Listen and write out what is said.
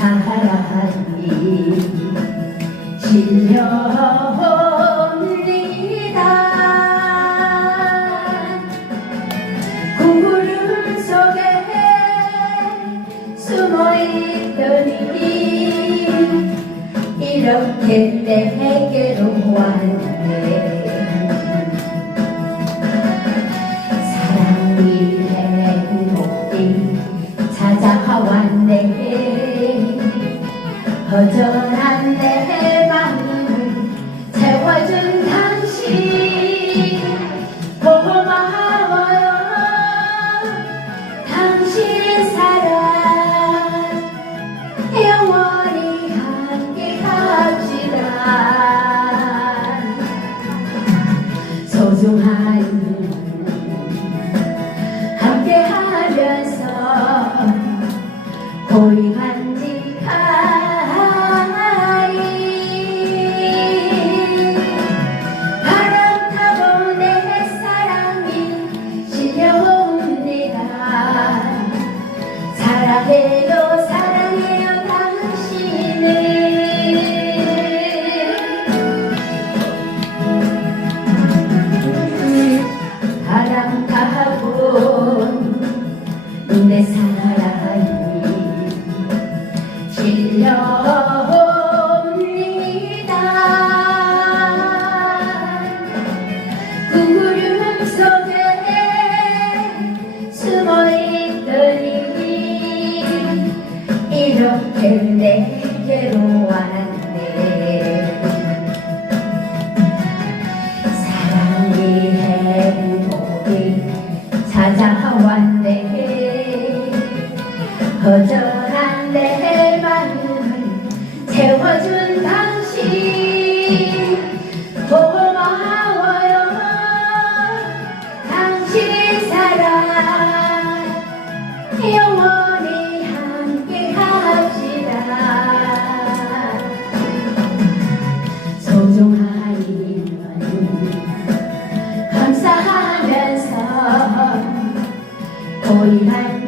사랑이 실려옵니다 구름 속에 숨어있더니 이렇게 내게로 왔네. 내 마음을 채워준 당신. 고마워요. 당신 사랑 영원히 함께 합시다. 소중한 함께 하면서 간 사랑해요 사랑해요 당신을. 내 사랑 이렇게 내게로 왔네. 사랑이 행복이 찾아왔네. 허전한 내 마음을 채워준 당신. 고마워요. 당신 사랑. 영원 Một.